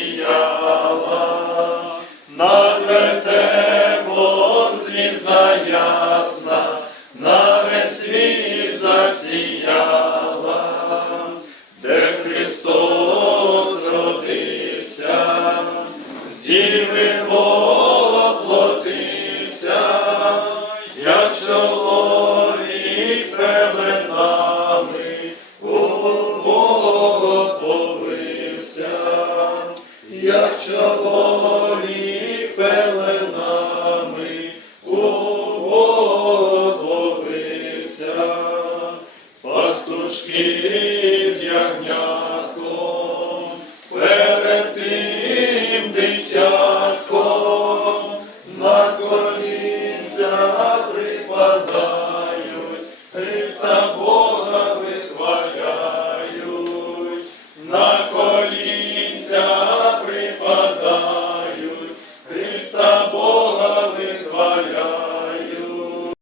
сіяла, над вертепом ясна, на весь засіяла, де Христос родився, з діви воплотився, як чоловік. як чоловік пеленами уголовився, пастушки з ягнятком перед тим дитя.